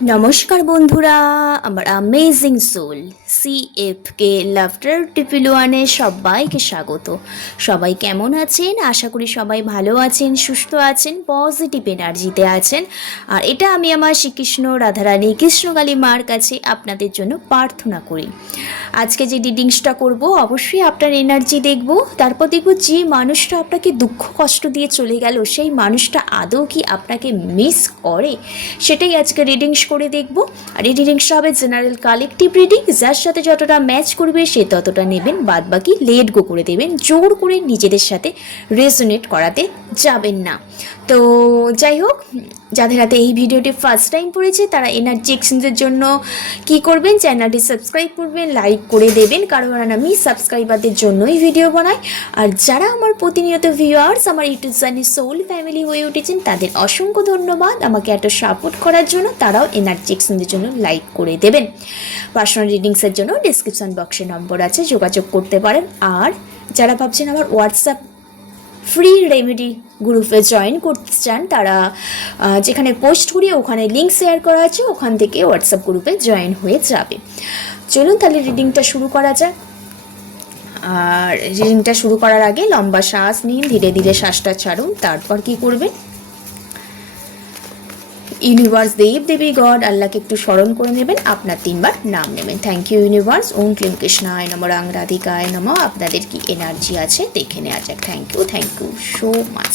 নমস্কার বন্ধুরা, আমার অ্যামেজিং সোল সিএফকে লাফটার টিপিল ওয়ানে সবাইকে স্বাগত। সবাই কেমন আছেন? আশা করি সবাই ভালো আছেন, সুস্থ আছেন, পজিটিভ এনার্জিতে আছেন। আর এটা আমি আমার শ্রীকৃষ্ণ রাধারানী কৃষ্ণকালী মার কাছে আপনাদের জন্য প্রার্থনা করি। আজকে যে রিডিংসটা করব অবশ্যই আপনার এনার্জি দেখব, তারপর দেখব যে মানুষটা আপনাকে দুঃখ কষ্ট দিয়ে চলে গেল সেই মানুষটা আদৌ কি আপনাকে মিস করে, সেটাই আজকে রিডিংস করে দেখব। আর এই রিডিংসটা হবে জেনারেল কালেকটিভ রিডিং, যার সাথে যতটা ম্যাচ করবে সে ততটা নেবেন, বাদ বাকি লেট গো করে দেবেন, জোর করে নিজেদের সাথে রেজোনেট করাতে যাবেন না। তো যাই হোক, যাদের হাতে এই ভিডিওটি ফার্স্ট টাইম পড়েছে তারা এনার্জি এক্সচেঞ্জের জন্য কি করবেন, চ্যানেলটি সাবস্ক্রাইব করবেন, লাইক করে দেবেন, কারণ আমি সাবস্ক্রাইবারদের জন্যই ভিডিও বানাই। আর যারা আমার প্রতিনিয়ত ভিউয়ার্স আমার ইউটিউব চ্যানেল সোল ফ্যামিলি হয়ে উঠেছেন তাদের অসংখ্য ধন্যবাদ আমাকে এত সাপোর্ট করার জন্য। তারাও এনার্জি এক্সচেঞ্জের জন্য লাইক করে দেবেন। পার্সোনাল রিডিংসের জন্য ডিসক্রিপশন বক্সে নম্বর আছে, যোগাযোগ করতে পারেন। আর যারা ভাবছেন আমার হোয়াটসঅ্যাপ ফ্রি রেমেডি গ্রুপে জয়েন করতে চান তারা যেখানে পোস্ট করি ওখানে লিঙ্ক শেয়ার করা আছে, ওখান থেকে হোয়াটসঅ্যাপ গ্রুপে জয়েন হয়ে যাবে। চলুন তাহলে রিডিংটা শুরু করা যাক। আর রিডিংটা শুরু করার আগে লম্বা শ্বাস নিন, ধীরে ধীরে শ্বাসটা ছাড়ুন। তারপর কি করবেন, ইউনিভার্স, দেব দেবী, গড, আল্লাহকে একটু স্মরণ করে নেবেন, আপনার 3 বার নাম নেবেন। থ্যাংক ইউ ইউনিভার্স, ওম ক্লিম কৃষ্ণায় নমঃ, রাং রাধিকায় নমঃ। আপনাদের কি এনার্জি আছে দেখে নেওয়া যাক। Thank you so much,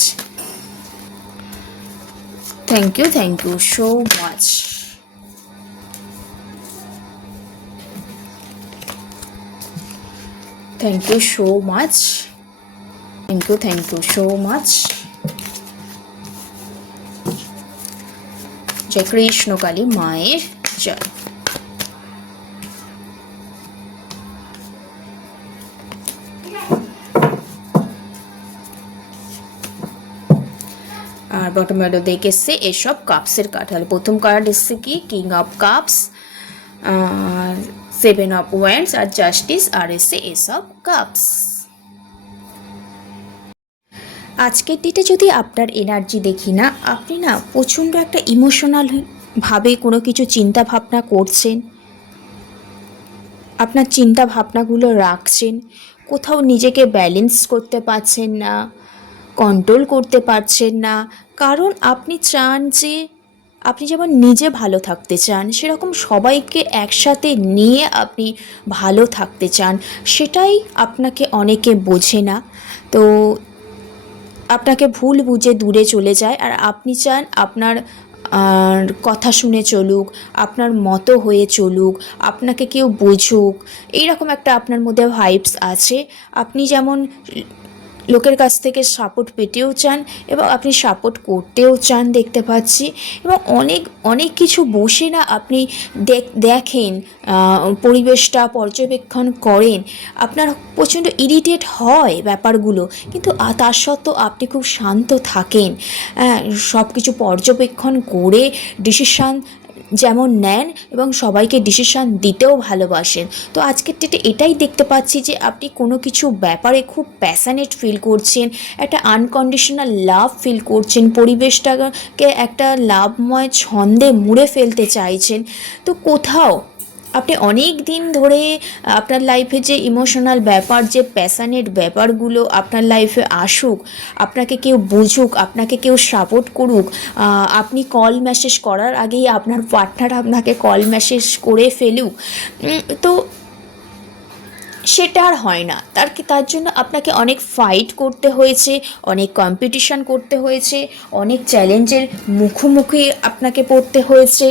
thank you so much. Thank you so much, thank you so much. জয় কৃষ্ণকালী মায়ের জয়। আর বটম এডো দেখে এসছে এসব কাপসের কার্ড। তাহলে প্রথম কার্ড এসছে কি, king of cups, 7 of wands আর জাস্টিস, আর এসছে এসব কাপস। আজকের ডেটে যদি আপনার এনার্জি দেখি না, আপনি না প্রচণ্ড একটা ইমোশনাল ভাবে কোনো কিছু চিন্তা ভাবনা করছেন, আপনার চিন্তা ভাবনাগুলো রাখছেন, কোথাও নিজেকে ব্যালেন্স করতে পারছেন না, কন্ট্রোল করতে পারছেন না। কারণ আপনি চান যে আপনি যেমন নিজে ভালো থাকতে চান, সেরকম সবাইকে একসাথে নিয়ে আপনি ভালো থাকতে চান, সেটাই আপনাকে অনেকে বোঝে না। তো আপনাকে ভুল বুঝে দূরে চলে যায়। আর আপনি চান আপনার কথা শুনে চলুক, আপনার মতো হয়ে চলুক, আপনাকে কেউ বুঝুক, এইরকম একটা আপনার মধ্যে ভাইবস আছে। আপনি যেমন লোকের কাছ থেকে সাপোর্ট পেতেও চান এবং আপনি সাপোর্ট করতেও চান দেখতে পাচ্ছি। এবং অনেক অনেক কিছু বসে না আপনি দেখেন, পরিবেশটা পর্যবেক্ষণ করেন, আপনার প্রচণ্ড ইরিটেট হয় ব্যাপারগুলো, কিন্তু তার সত্ত্বেও আপনি খুব শান্ত থাকেন, সব কিছু পর্যবেক্ষণ করে ডিসিশান যেমন নেন এবং সবাইকে ডিসিশান দিতেও ভালোবাসেন। তো আজকের ডেটে এটাই দেখতে পাচ্ছি যে আপনি কোনো কিছু ব্যাপারে খুব প্যাশনেট ফিল করছেন, একটা আনকন্ডিশনাল লাভ ফিল করছেন, পরিবেশটাকে একটা লাভময় ছন্দে মুড়ে ফেলতে চাইছেন। তো কোথাও আপনি অনেক দিন ধরে আপনার লাইফে যে ইমোশনাল ব্যাপার, যে প্যাশনেট ব্যাপারগুলো আপনার লাইফে আসুক, আপনাকে কেউ বুঝুক, আপনাকে কেউ সাপোর্ট করুক, আপনি কল মেসেজ করার আগেই আপনার পার্টনার আপনাকে কল মেসেজ করে ফেলুক, তো সেটা আর হয় না। তার জন্য আপনাকে অনেক ফাইট করতে হয়েছে, অনেক কম্পিটিশান করতে হয়েছে, অনেক চ্যালেঞ্জের মুখোমুখি আপনাকে পড়তে হয়েছে।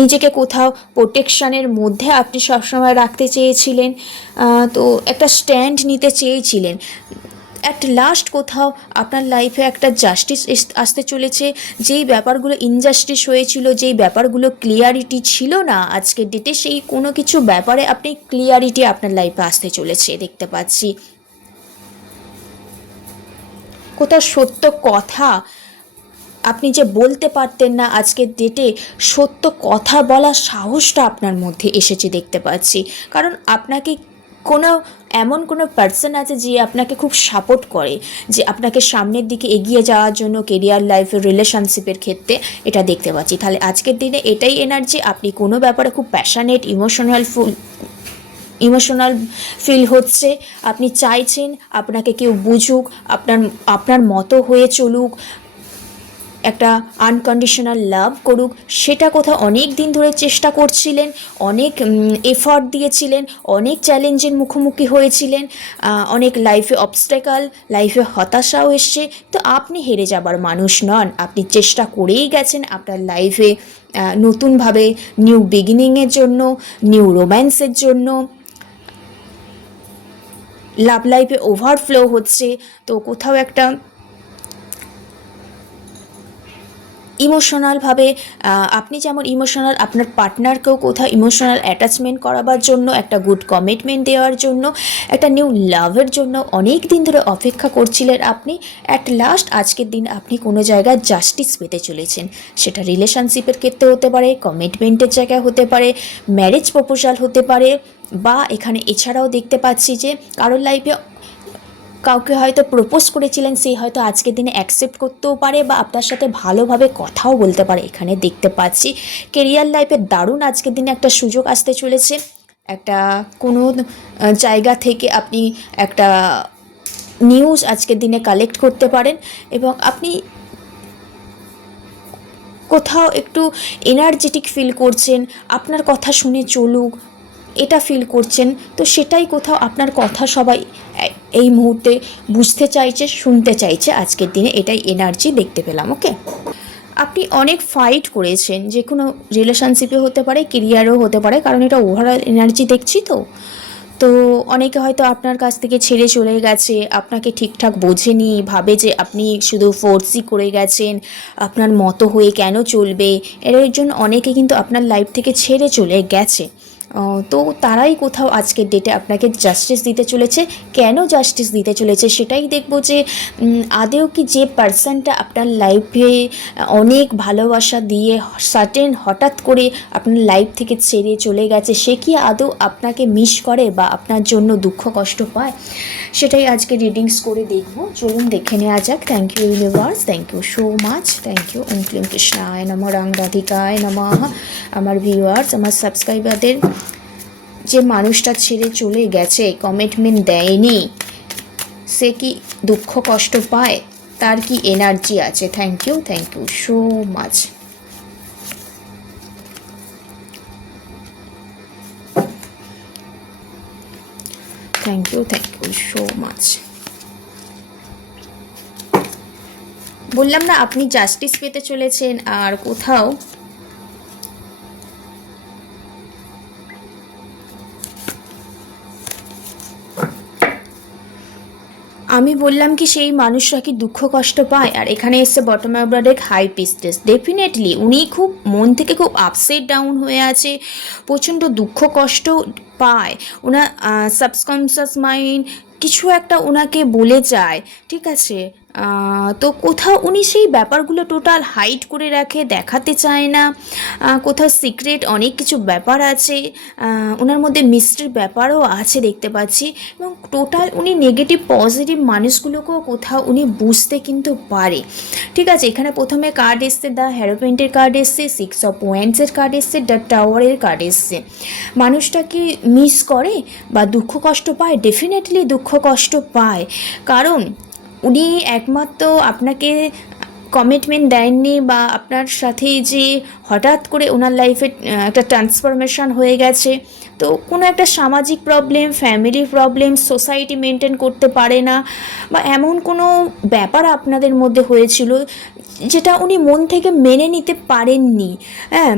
নিজেকে কোথাও প্রোটেকশানের মধ্যে আপনি সবসময় রাখতে চেয়েছিলেন, তো একটা স্ট্যান্ড নিতে চেয়েছিলেন। অ্যাট লাস্ট কোথাও আপনার লাইফে একটা জাস্টিস আসতে চলেছে। যেই ব্যাপারগুলো ইনজাস্টিস হয়েছিল, যেই ব্যাপারগুলো ক্লিয়ারিটি ছিল না আজকের ডেটে, সেই কোনো কিছু ব্যাপারে আপনি ক্লিয়ারিটি আপনার লাইফে আসতে চলেছে দেখতে পাচ্ছি। কোথাও সত্য কথা আপনি যে বলতে পারতেন না, আজকের ডেটে সত্য কথা বলার সাহসটা আপনার মধ্যে এসেছে দেখতে পাচ্ছি। কারণ আপনাকে কোনো এমন কোনো পার্সন আছে যে আপনাকে খুব সাপোর্ট করে, যে আপনাকে সামনের দিকে এগিয়ে যাওয়ার জন্য কেরিয়ার লাইফে রিলেশনশিপের ক্ষেত্রে, এটা দেখতে পাচ্ছি। তাহলে আজকের দিনে এটাই এনার্জি, আপনি কোনো ব্যাপারে খুব প্যাশনেট, ইমোশনাল ফিল হচ্ছে, আপনি চাইছেন আপনাকে কেউ বুঝুক, আপনার মতো হয়ে চলুক, একটা আনকন্ডিশনাল লাভ করুক। সেটা কোথাও অনেক দিন ধরে চেষ্টা করছিলেন, অনেক এফর্ট দিয়েছিলেন, অনেক চ্যালেঞ্জের মুখোমুখি হয়েছিলেন, অনেক লাইফে অবস্টেকাল, লাইফে হতাশাও এসছে। তো আপনি হেরে যাবার মানুষ নন, আপনি চেষ্টা করেই গেছেন আপনার লাইফে নতুনভাবে নিউ বিগিনিংয়ের জন্য, নিউ রোম্যান্সের জন্য। লাভ লাইফে ওভারফ্লো হচ্ছে। তো কোথাও একটা ইমোশনালভাবে আপনি যেমন ইমোশনাল, আপনার পার্টনারকেও কোথাও ইমোশনাল অ্যাটাচমেন্ট করাবার জন্য, একটা গুড কমিটমেন্ট দেওয়ার জন্য, একটা নিউ লাভের জন্য অনেক দিন ধরে অপেক্ষা করছিলেন আপনি। অ্যাট লাস্ট আজকের দিন আপনি কোনো জায়গায় জাস্টিস পেতে চলেছেন। সেটা রিলেশনশিপের ক্ষেত্রে হতে পারে, কমিটমেন্টের জায়গায় হতে পারে, ম্যারেজ প্রপোজাল হতে পারে, বা এখানে এছাড়াও দেখতে পাচ্ছি যে কারোর লাইফে কাউকে হয়তো প্রপোজ করেছিলেন, সে হয়তো আজকের দিনে অ্যাকসেপ্ট করতেও পারে, বা আপনার সাথে ভালোভাবে কথাও বলতে পারে। এখানে দেখতে পাচ্ছি কেরিয়ার লাইফে দারুণ আজকের দিনে একটা সুযোগ আসতে চলেছে। একটা কোনো জায়গা থেকে আপনি একটা নিউজ আজকের দিনে কালেক্ট করতে পারেন, এবং আপনি কোথাও একটু এনার্জেটিক ফিল করছেন, আপনার কথা শুনে চলুক এটা ফিল করছেন। তো সেটাই কোথাও আপনার কথা সবাই এই মুহূর্তে বুঝতে চাইছে, শুনতে চাইছে আজকের দিনে, এটাই এনার্জি দেখতে পেলাম। ওকে, আপনি অনেক ফাইট করেছেন, যে কোনো রিলেশনশিপে হতে পারে, কেরিয়ারও হতে পারে, কারণ এটা ওভারঅল এনার্জি দেখছি। তো অনেকে হয়তো আপনার কাছ থেকে ছেড়ে চলে গেছে, আপনাকে ঠিকঠাক বোঝেনি, ভাবে যে আপনি শুধু ফোর্সই করে গেছেন, আপনার মতো হয়ে কেন চলবে, এর জন্য অনেকে কিন্তু আপনার লাইফ থেকে ছেড়ে চলে গেছে। তো তারাই কোথাও আজকের ডেটে আপনাকে জাস্টিস দিতে চলেছে। কেন জাস্টিস দিতে চলেছে সেটাই দেখব, যে আদেও কি যে পার্সনটা আপনার লাইফে অনেক ভালোবাসা দিয়ে সার্টেন হঠাৎ করে আপনার লাইফ থেকে ছেড়ে চলে গেছে, সে কি আদৌ আপনাকে মিস করে বা আপনার জন্য দুঃখ কষ্ট পায়, সেটাই আজকে রিডিংস করে দেখব। চলুন দেখে নেওয়া যাক। Thank you universe, thank you so much, thank you. ওম ক্লিম কৃষ্ণায় নমঃ, রাং রাধিকায় নমঃ। আমার ভিউয়ার্স, আমার সাবস্ক্রাইবারদের, যে মানুষটা ছেড়ে চলে গেছে, কমিটমেন্ট দেয়নি, সে কি দুঃখ কষ্ট পায়, তার কি এনার্জি আছে? Thank you so much. Thank you so much. বললাম না, আপনি জাস্টিস পেতে চলেছেন। আর কোথাও আমি বললাম কি সেই মানুষরা কি দুঃখ কষ্ট পায়, আর এখানে এসছে bottom of the deck high priestess. Definitely উনি খুব মন থেকে খুব আপসেট ডাউন হয়ে আছে, প্রচণ্ড দুঃখ কষ্ট পায়। ওনার সাবকনশিয়াস মাইন্ড কিছু একটা ওনাকে বলে যায়, ঠিক আছে। তো কোথাও উনি সেই ব্যাপারগুলো টোটাল হাইড করে রাখে, দেখাতে চায় না। কোথাও সিক্রেট অনেক কিছু ব্যাপার আছে, ওনার মধ্যে মিস্ট্রির ব্যাপারও আছে দেখতে পাচ্ছি। এবং টোটাল উনি নেগেটিভ পজিটিভ মানুষগুলোকেও কোথাও উনি বুঝতে কিন্তু পারে, ঠিক আছে। এখানে প্রথমে কার্ড এসছে দ্য হ্যারোপেন্টের কার্ড এসছে, 6 অফ ওয়ান্ডসের কার্ড এসছে, দ্য টাওয়ারের কার্ড এসছে। মানুষটা কি মিস করে বা দুঃখ কষ্ট পায়? ডেফিনেটলি দুঃখ কষ্ট পায়, কারণ উনি একমাত্র আপনাকে কমিটমেন্ট দেননি, বা আপনার সাথে যে হঠাৎ করে ওনার লাইফে একটা ট্রান্সফরমেশন হয়ে গেছে। তো কোনো একটা সামাজিক problem, family problem, society maintain করতে পারে না, বা এমন কোনো ব্যাপার আপনাদের মধ্যে হয়েছিল যেটা উনি মন থেকে মেনে নিতে পারেননি। হ্যাঁ,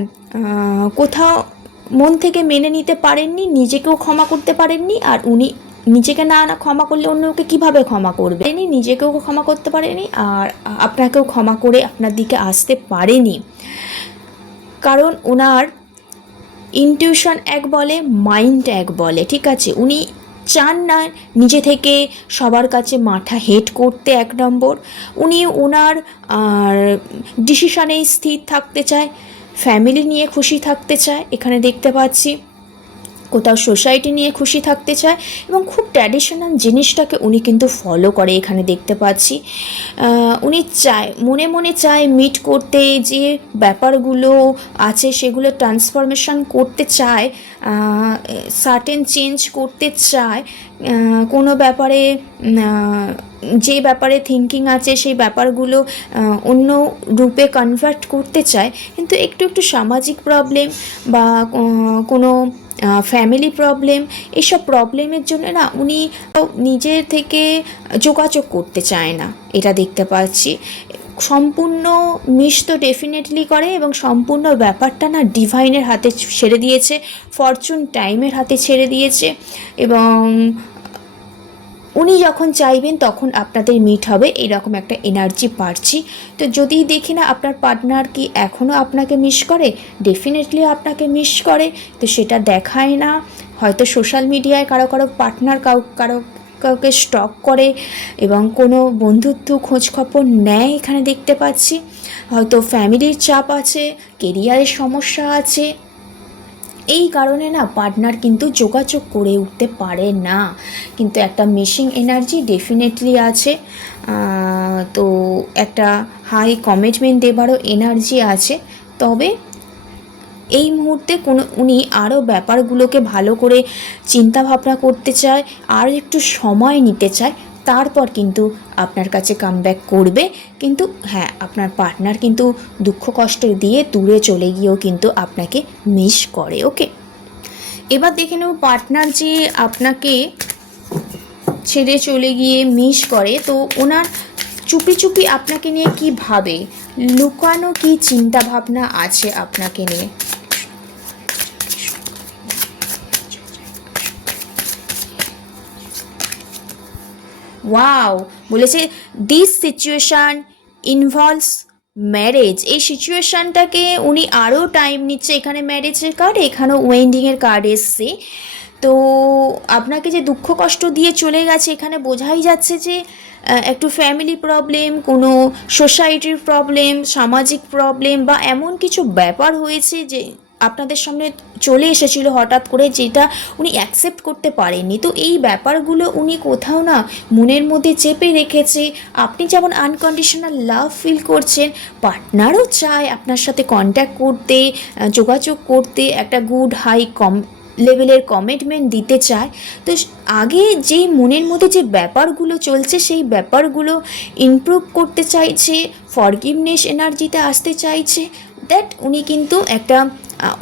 কোথাও মন থেকে মেনে নিতে পারেননি, নিজেকেও ক্ষমা করতে পারেননি। আর উনি নিজেকে না ক্ষমা করলে অন্যকে কিভাবে ক্ষমা করবে, নিজেকেও ক্ষমা করতে পারেনি, আর আপনাকেও ক্ষমা করে আপনার দিকে আসতে পারেনি। কারণ ওনার ইনটিউশন এক বলে, মাইন্ড এক বলে, ঠিক আছে। উনি চান না নিজে থেকে সবার কাছে মাথা হেট করতে, এক নম্বর। উনি ওনার ডিসিশনেই স্থির থাকতে চায়, ফ্যামিলি নিয়ে খুশি থাকতে চায়, এখানে দেখতে পাচ্ছি। কোথাও সোসাইটি নিয়ে খুশি থাকতে চায় এবং খুব ট্র্যাডিশনাল জিনিসটাকে উনি কিন্তু ফলো করে এখানে দেখতে পাচ্ছি। উনি চায়, মনে মনে চায় মিট করতে, যে ব্যাপারগুলো আছে সেগুলো ট্রান্সফরমেশন করতে চায়, সার্টেন চেঞ্জ করতে চায়, কোনো ব্যাপারে যে ব্যাপারে থিঙ্কিং আছে সেই ব্যাপারগুলো অন্য রূপে কনভার্ট করতে চায়, কিন্তু একটু একটু সামাজিক প্রবলেম বা কোনো ফ্যামিলি প্রবলেম, এইসব প্রবলেমের জন্য না উনি নিজের থেকে যোগাযোগ করতে চায় না, এটা দেখতে পাচ্ছি। সম্পূর্ণ মিস তো ডেফিনেটলি করে এবং সম্পূর্ণ ব্যাপারটা না ডিভাইনের হাতে ছেড়ে দিয়েছে, ফরচুন টাইমের হাতে ছেড়ে দিয়েছে, এবং উনি যখন চাইবেন তখন আপনাদের মিট হবে, এরকম একটা এনার্জি পাচ্ছি। তো যদি দেখি না আপনার পার্টনার কি এখনও আপনাকে মিস করে, ডেফিনেটলি আপনাকে মিস করে, তো সেটা দেখায় না। হয়তো সোশ্যাল মিডিয়ায় কারো কারো পার্টনার কাউকে স্টক করে এবং কোনো বন্ধুত্ব খোঁজখবর নেয় এখানে দেখতে পাচ্ছি। হয়তো ফ্যামিলির চাপ আছে, কেরিয়ারের সমস্যা আছে, এই কারণে না পার্টনার কিন্তু যোগাযোগ করে উঠতে পারে না, কিন্তু একটা মিসিং এনার্জি ডেফিনেটলি আছে। তো একটা হাই কমিটমেন্ট দেবারও এনার্জি আছে, তবে এই মুহূর্তে উনি আরও ব্যাপারগুলোকে ভালো করে চিন্তা ভাবনা করতে চায়, আর একটু সময় নিতে চায়, তারপর কিন্তু আপনার কাছে কামব্যাক করবে। কিন্তু হ্যাঁ, আপনার পার্টনার কিন্তু দুঃখ কষ্ট দিয়ে দূরে চলে গিয়েও কিন্তু আপনাকে মিস করে। ওকে, এবার দেখে নেব পার্টনার যে আপনাকে ছেড়ে চলে গিয়ে মিস করে, তো ওনার চুপি চুপি আপনাকে নিয়ে কি ভাবে, লুকানো কি চিন্তা ভাবনা আছে আপনাকে নিয়ে। ওয়াও, বলেছে দিস সিচুয়েশান ইনভলভস ম্যারেজ। এই সিচুয়েশানটাকে উনি আরও টাইম নিচ্ছে, এখানে ম্যারেজের কার্ড, এখানেও ওয়েন্ডিংয়ের কার্ড এসছে। তো আপনাকে যে দুঃখ কষ্ট দিয়ে চলে গেছে, এখানে বোঝাই যাচ্ছে যে একটু ফ্যামিলি প্রবলেম, কোনো সোসাইটির প্রবলেম, সামাজিক প্রবলেম বা এমন কিছু ব্যাপার হয়েছে যে আপনাদের সামনে চলে এসেছিল হঠাৎ করে, যেটা উনি অ্যাকসেপ্ট করতে পারেননি। তো এই ব্যাপারগুলো উনি কোথাও না মনের মধ্যে চেপে রেখেছে। আপনি যেমন আনকন্ডিশনাল লাভ ফিল করছেন, পার্টনারও চায় আপনার সাথে কন্ট্যাক্ট করতে, যোগাযোগ করতে, একটা গুড হাই লেভেলের কমিটমেন্ট দিতে চায়। তো আগে যেই মনের মধ্যে যে ব্যাপারগুলো চলছে সেই ব্যাপারগুলো ইমপ্রুভ করতে চাইছে, ফরগিভনেস এনার্জিতে আসতে চাইছে, দ্যাট উনি কিন্তু একটা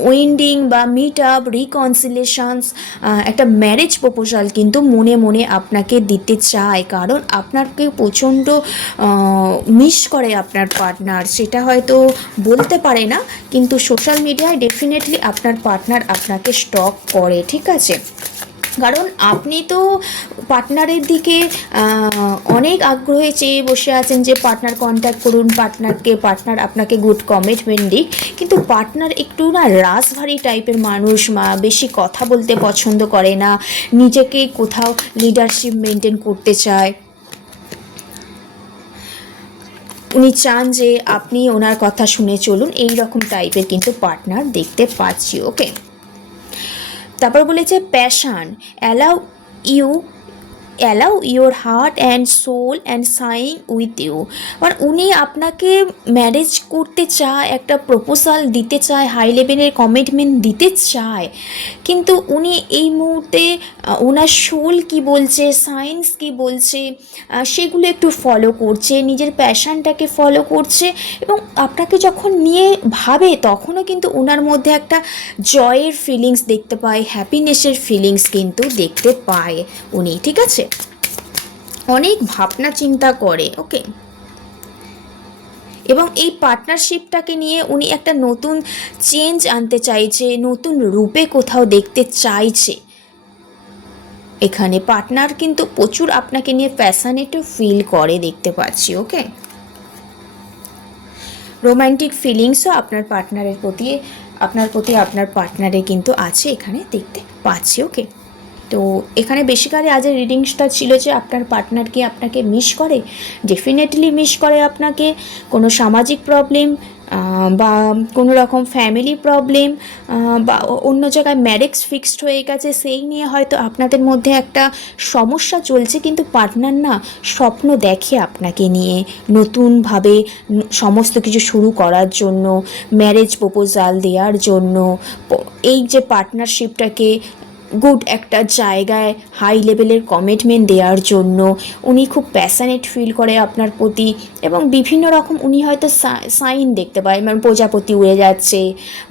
ওয়েন্ডিং বা মিট আপ, রিকনসিলেশনস, একটা ম্যারেজ প্রপোজাল কিন্তু মনে মনে আপনাকে দিতে চায়, কারণ আপনাকে প্রচণ্ড মিস করে আপনার পার্টনার। সেটা হয়তো বলতে পারে না, কিন্তু সোশ্যাল মিডিয়ায় ডেফিনেটলি আপনার পার্টনার আপনাকে স্টক করে, ঠিক আছে। কারণ আপনি তো পার্টনারের দিকে অনেক আগ্রহে চেয়ে বসে আছেন যে পার্টনার কন্ট্যাক্ট করুন, পার্টনার আপনাকে গুড কমিটমেন্ট দিক, কিন্তু পার্টনার একটু না রাশভারী টাইপের মানুষ, বেশি কথা বলতে পছন্দ করে না, নিজেকে কোথাও লিডারশিপ মেনটেন করতে চায়। উনি চান যে আপনি ওনার কথা শুনে চলুন, এই রকম টাইপের কিন্তু পার্টনার দেখতে পাচ্ছি। ওকে, তারপর বলেছে passion, allow your heart and soul and saying with you. মানে উনি আপনাকে ম্যারেজ করতে চায়, একটা প্রপোজাল দিতে চায়, হাই লেভেলের কমিটমেন্ট দিতে চায়, কিন্তু উনি এই মুহূর্তে ওনার সোল কি বলছে, সায়েন্স কি বলছে, সেগুলো একটু ফলো করছে, নিজের প্যাশনটাকে ফলো করছে, এবং আপনাকে যখন নিয়ে ভাবে তখনও কিন্তু ওনার মধ্যে একটা জয়ের ফিলিংস দেখতে পায়, হ্যাপিনেসের ফিলিংস কিন্তু দেখতে পায় উনি, ঠিক আছে। অনেক ভাবনা চিন্তা করে। ওকে, এবং এই পার্টনারশিপটাকে নিয়ে উনি একটা নতুন চেঞ্জ আনতে চাইছে, নতুন রূপে কোথাও দেখতে চাইছে। এখানে পার্টনার কিন্তু প্রচুর আপনাকে নিয়ে প্যাশনেটও ফিল করে দেখতে পাচ্ছি। ওকে, রোম্যান্টিক ফিলিংসও আপনার পার্টনারের কিন্তু আছে এখানে দেখতে পাচ্ছি। ওকে, তো এখানে বেসিক্যালি আজের রিডিংসটা ছিল যে আপনার পার্টনার কি আপনাকে মিস করে, ডেফিনেটলি মিস করে আপনাকে। কোনো সামাজিক প্রবলেম, বা কোনো রকম ফ্যামিলি প্রবলেম বা অন্য জায়গায় ম্যারেজ ফিক্সড হয়ে গেছে, সেই নিয়ে হয়তো আপনাদের মধ্যে একটা সমস্যা চলছে, কিন্তু পার্টনার না স্বপ্ন দেখে আপনাকে নিয়ে নতুনভাবে সমস্ত কিছু শুরু করার জন্য, ম্যারেজ প্রপোজাল দেওয়ার জন্য, এই যে পার্টনারশিপটাকে গুড একটা জায়গায় হাই লেভেলের কমিটমেন্ট দেওয়ার জন্য উনি খুব প্যাশনেট ফিল করে আপনার প্রতি। এবং বিভিন্ন রকম উনি হয়তো সাইন দেখতে পায়, মানে প্রজাপতি উড়ে যাচ্ছে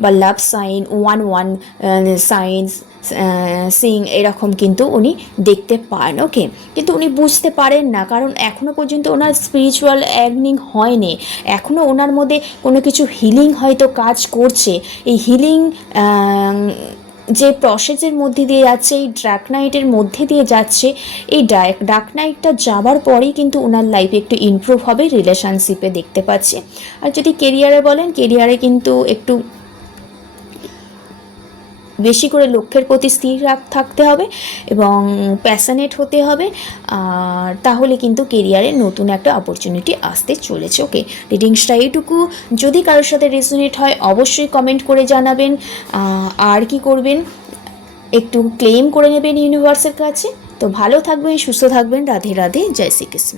বা love sign, one one science sing, এরকম কিন্তু উনি দেখতে পান। ওকে, কিন্তু উনি বুঝতে পারেন না, কারণ এখনও পর্যন্ত ওনার স্পিরিচুয়াল অ্যাওয়েনিং হয়নি, এখনও ওনার মধ্যে কোনো কিছু হিলিং হয়তো কাজ করছে। এই হিলিং যে প্রসেসের মধ্যে দিয়ে যাচ্ছে, এই ডার্ক নাইটের মধ্যে দিয়ে যাচ্ছে, এই ডার্ক নাইটটা যাবার পরেই কিন্তু ওনার লাইফে একটু ইমপ্রুভ হবে রিলেশনশিপে দেখতে পাচ্ছি। আর যদি কেরিয়ারে বলেন, কেরিয়ারে কিন্তু একটু বেশি করে লক্ষ্যের প্রতি স্থির থাকতে হবে এবং প্যাশনেট হতে হবে, আর তাহলে কিন্তু কেরিয়ারে নতুন একটা অপরচুনিটি আসতে চলেছে। ওকে, রিডিংসটা এইটুকু। যদি কারোর সাথে রেজোনেট হয় অবশ্যই কমেন্ট করে জানাবেন। আর কি করবেন, একটু ক্লেম করে নেবেন ইউনিভার্সের কাছে। তো ভালো থাকবেন, সুস্থ থাকবেন, রাধে রাধে, জয় শ্রীকৃষ্ণ।